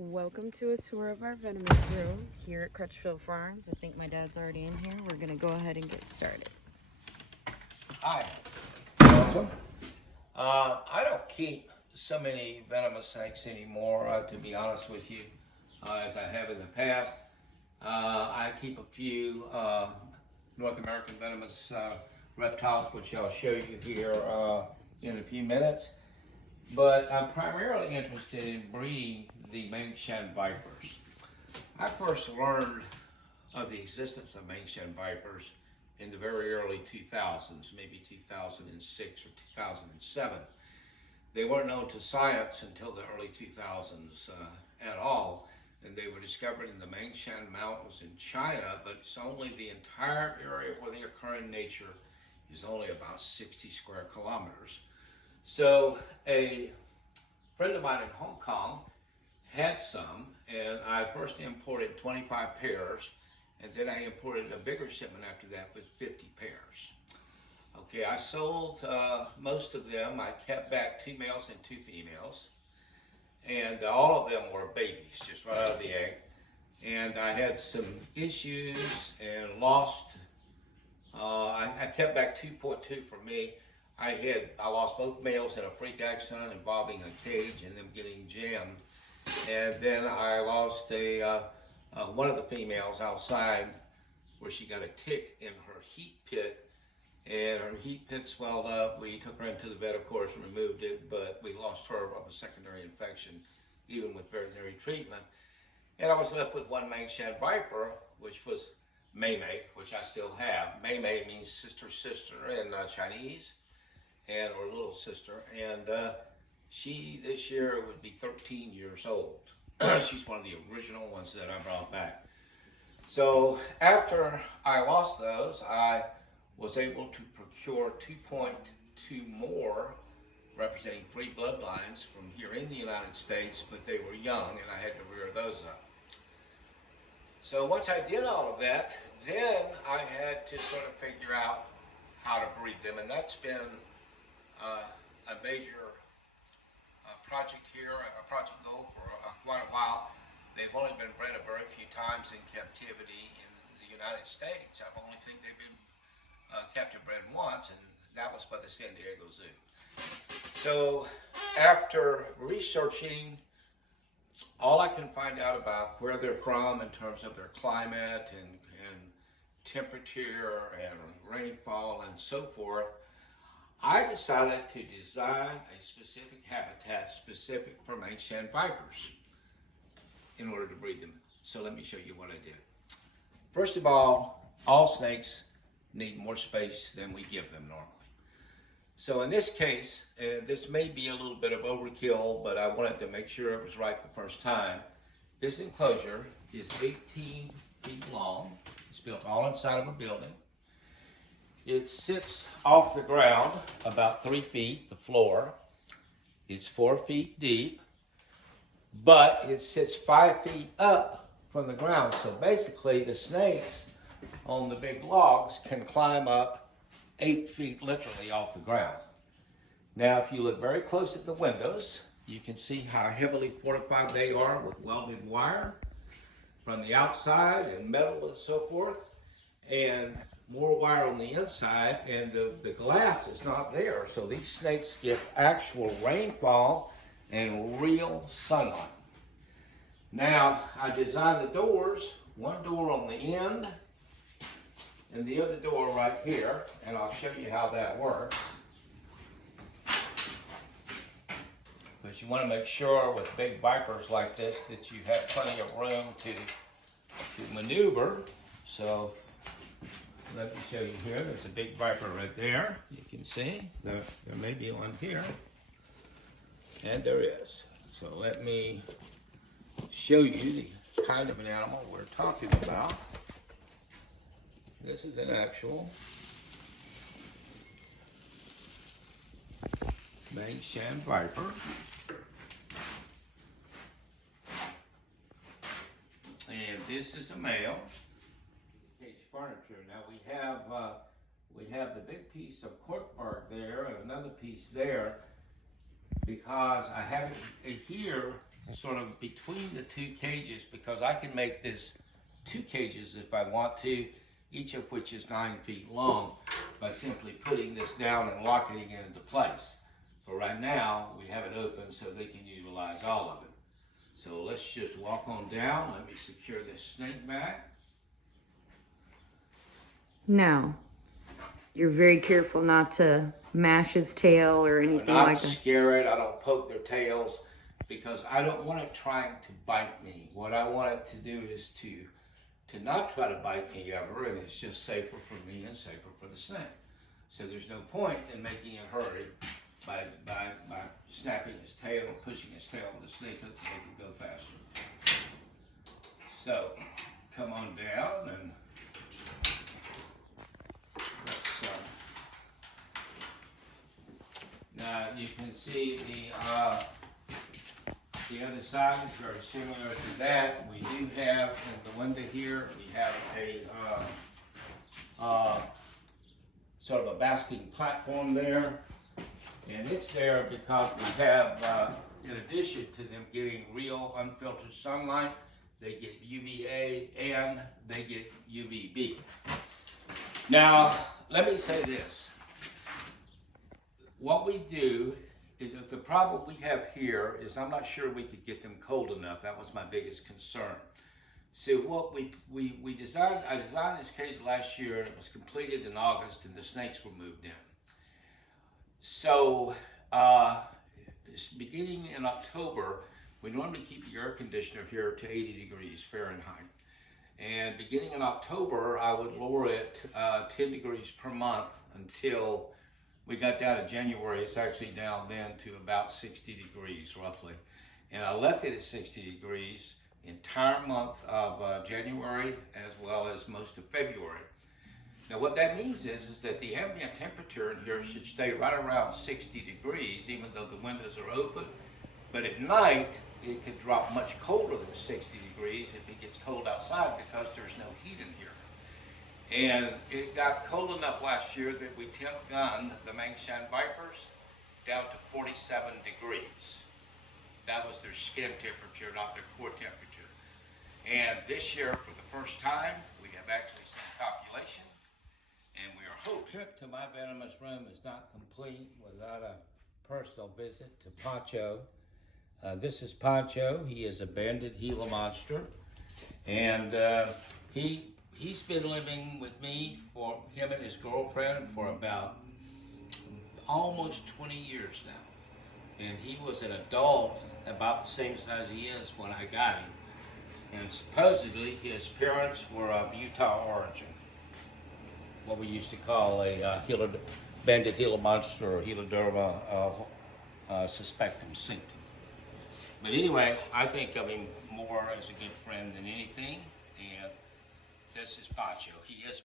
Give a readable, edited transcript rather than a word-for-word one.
Welcome to a tour of our Venomous room here at Crutchfield Farms. I think my dad's already in here. We're going to go ahead and get started. Hi, welcome. I don't keep so many venomous snakes anymore, to be honest with you, as I have in the past. I keep a few North American venomous reptiles, which I'll show you here in a few minutes. But I'm primarily interested in breeding the Mangshan Vipers. I first learned of the existence of Mangshan Vipers in the very early 2000s, maybe 2006 or 2007. They weren't known to science until the early 2000s at all, and they were discovered in the Mangshan Mountains in China, but it's only the entire area where they occur in nature is only about 60 square kilometers. So a friend of mine in Hong Kong had some, and I first imported 25 pairs, and then I imported a bigger shipment after that with 50 pairs. Okay, I sold most of them. I kept back 2 males and 2 females, and all of them were babies, just right out of the egg. And I had some issues and lost, I kept back 2.2 for me. I lost both males in a freak accident involving a cage and them getting jammed. And then I lost one of the females outside where she got a tick in her heat pit, and her heat pit swelled up. We took her into the vet, of course, and removed it, but we lost her of a secondary infection, even with veterinary treatment. And I was left with one Mangshan Viper, which was Mei Mei, which I still have. Mei Mei means sister in Chinese, or little sister, and she this year would be 13 years old. She's one of the original ones that I brought back. So after I lost those, I was able to procure 2.2 more, representing 3 bloodlines from here in the United States, but they were young and I had to rear those up. So once I did all of that, then I had to sort of figure out how to breed them, and that's been a major project here, a project goal for quite a while. They've only been bred a very few times in captivity in the United States. I only think they've been captive bred once, and that was by the San Diego Zoo. So after researching all I can find out about where they're from in terms of their climate and temperature and rainfall and so forth, I decided to design a specific habitat specific for Mangshan Vipers in order to breed them. So let me show you what I did. First of all snakes need more space than we give them normally. So in this case, this may be a little bit of overkill, but I wanted to make sure it was right the first time. This enclosure is 18 feet long. It's built all inside of a building. It sits off the ground about 3 feet, the floor. It's 4 feet deep, but it sits 5 feet up from the ground. So basically the snakes on the big logs can climb up 8 feet literally off the ground. Now, if you look very close at the windows, you can see how heavily fortified they are with welded wire from the outside and metal and so forth, and more wire on the inside, and the glass is not there. So these snakes get actual rainfall and real sunlight. Now, I designed the doors, one door on the end and the other door right here, and I'll show you how that works. Because you want to make sure with big vipers like this that you have plenty of room to maneuver. So let me show you here. There's a big viper right there. You can see there may be one here, and there is. So let me show you the kind of an animal we're talking about. This is an actual Mangshan Viper. And this is a male. Cage furniture. Now we have the big piece of cork bark there and another piece there, because I have it here sort of between the two cages, because I can make this 2 cages if I want to, each of which is 9 feet long, by simply putting this down and locking it into place. But right now, we have it open so they can utilize all of it. So let's just walk on down. Let me secure this snake back. Now, you're very careful not to mash his tail or anything Not like to that. scare it. I don't poke their tails because I don't want it trying to bite me. What I want it to do is to not try to bite me ever, and it's just safer for me and safer for the snake. So there's no point in making it hurry by snapping his tail and pushing his tail with a snake hook to make it go faster. So come on down and let's now you can see the other side is very similar to that. We do have in the window here, we have a sort of a basking platform there. And it's there because we have, in addition to them getting real unfiltered sunlight, they get UVA and they get UVB. Now, let me say this. What we do, the problem we have here is I'm not sure we could get them cold enough. That was my biggest concern. So what we designed, I designed this cage last year and it was completed in August and the snakes were moved in. So beginning in October, we normally keep the air conditioner here to 80 degrees Fahrenheit. And beginning in October, I would lower it 10 degrees per month until we got down to January. It's actually down then to about 60 degrees roughly. And I left it at 60 degrees the entire month of January as well as most of February. Now what that means is that the ambient temperature in here should stay right around 60 degrees even though the windows are open. But at night, it could drop much colder than 60 degrees if it gets cold outside because there's no heat in here. And it got cold enough last year that we temp gunned the Mangshan Vipers down to 47 degrees. That was their skin temperature, not their core temperature. And this year, for the first time, we have actually seen copulation. And we are hoping. The trip to my venomous room is not complete without a personal visit to Pancho. This is Pancho. He is a banded Gila monster. And he's been living with me, for him and his girlfriend, for about almost 20 years now. And he was an adult about the same size he is when I got him. And supposedly his parents were of Utah origin. What we used to call a banded Gila monster or Heloderma suspectum cinctum. But anyway, I think of him more as a good friend than anything. And this is Pancho. He is